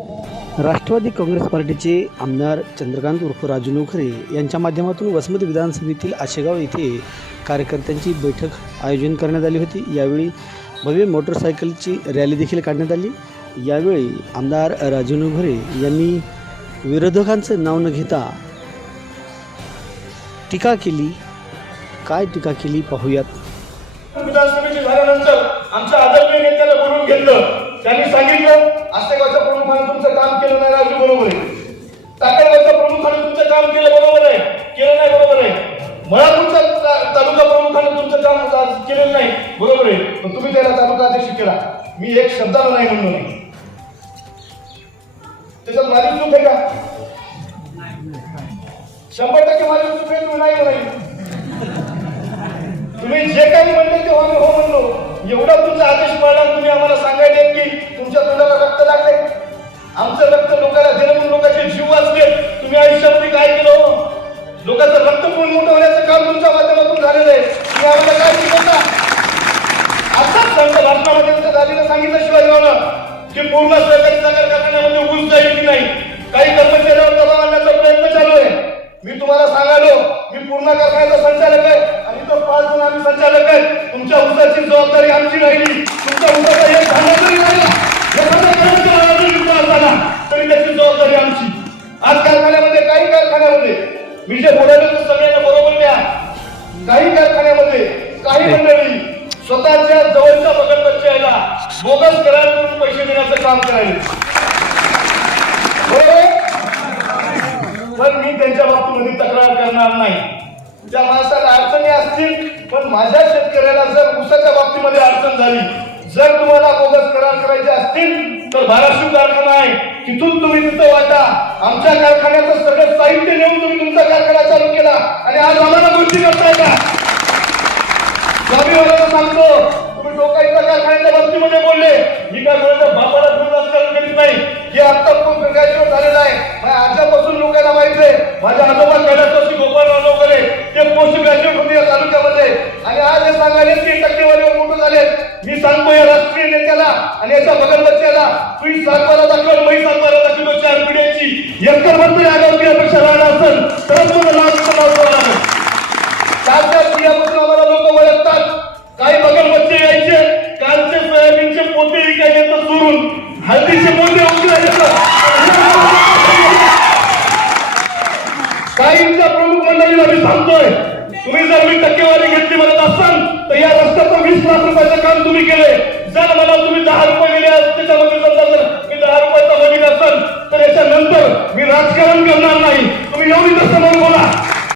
राष्ट्रवादी काँग्रेस पार्टीचे आमदार चंद्रकांत उर्फ राजू नोखरे यांच्या माध्यमातून वसमत विधानसभेतील आशेगाव येथे कार्यकर्त्यांची बैठक आयोजन करण्यात आली होती. यावेळी भव्य मोटरसायकलची रॅली देखील काढण्यात आली. यावेळी आमदार राजू नोखरे यांनी विरोधकांचं नाव न घेता टीका केली. काय टीका केली पाहूयात. विधानसभेची झाल्यानंतर आमच्या आदरणीय नेत्याला बोलून घेतलं. त्यांनी सांगितलं आस्तेगावच्या प्रमुखाने तुमचं काम केलं नाही राजू बरोबर आहे. टाकेगावच्या प्रमुखाने तुमचं काम केलं बरोबर आहे. केलं नाही बरोबर आहे. मळापूरच्या ता- तालुका प्रमुखाने तुमचं काम केलेलं नाही बरोबर आहे. पण तुम्ही त्याला तालुका अध्यक्ष केला. मी एक शब्दाला नाही म्हणून त्याच्यात माझी चूक आहे का? शंभर टक्के माझी चूक आहे तुम्ही नाही म्हणाली. तुम्ही जे काही म्हणले ते आम्ही हो म्हणलो. एवढा तुमचा आदेश पाळला तुम्ही आम्हाला सांगायचे आमचं रक्त लोकांना दिलं म्हणून लोकांचे जीव वाचले. तुम्ही आयुष्यामध्ये काय केलं हो? लोकांचं रक्त पण मोठं होण्याचं काम तुमच्या माध्यमातून झालेलं आहे. तुम्ही आम्हाला काय शिकवता? आताच त्यांच्या भाषणामध्ये त्यांच्या दादीनं सांगितलं शिवाजीरावनं की पूर्ण सहकारी साखर कारखान्यामध्ये ऊस जाईल की नाही. काही कर्मचाऱ्यांवर दबाव आणण्याचा प्रयत्न चालू आहे. मी तुम्हाला सांगालो मी पूर्ण कारखान्याचा संचालक आहे आणि तो पाच जण आम्ही संचालक आहे. तुमच्या उसाची जबाबदारी आमची राहिली. तुमच्या काही कारखान्यामध्ये मी जे बोलायलो ते सगळ्यांना बरोबर द्या. काही कारखान्यामध्ये काही मंडळी स्वतःच्या जवळच्या बगलबच्च्याला बोगस करार करून पैसे देण्याचं काम बरोबर पण मी त्यांच्या बाबतीमध्ये तक्रार करणार नाही. त्या माणसाला अडचणी असतील पण माझ्या शेतकऱ्याला जर ऊसाच्या बाबतीमध्ये अडचण झाली जर तुम्हाला बोगस करार करायचे असतील तर धाराशिव कारखाना आहे. तिथून तुम्ही तिथं वाटा. आमच्या कारखान्याचं सगळं साहित्य नेऊन तुम्ही तुमचा कारखाना चालू केला. आणि आज आम्हाला गोष्टी करताय का स्वामीवाल्याला सांगतो तुम्ही टोकाईच्या कारखान्याच्या बाबतीमध्ये बोलले. मी काय बोलतो बापाला दूध असल्यानं करीत नाही. हे आता पण ग्रॅज्युएट झालेलं आहे. माझ्या आजच्यापासून लोकांना माहिती आहे माझ्या आजोबा कैलासवासी गोपाळराव वगैरे ते पोस्ट ग्रॅज्युएट होते या तालुक्यामध्ये. आणि आज हे सांगायले तीन टक्केवारीवर मोठे झाले मी सांगतो या राष्ट्रीय नेत्याला आणि याच्या बगल बच्च्याला तुम्ही सातबारा दाखवा मी सातबारा हळदीचे पोते उचलायचे काहींच्या प्रमुख मंडळीला मी सांगतोय तुम्ही जर मी टक्केवारी घेतली म्हणत असाल तर या रस्त्याचं वीस लाख रुपयाचं काम तुम्ही केले जर मला तुम्ही दहा रुपये दिले त्याच्यामध्ये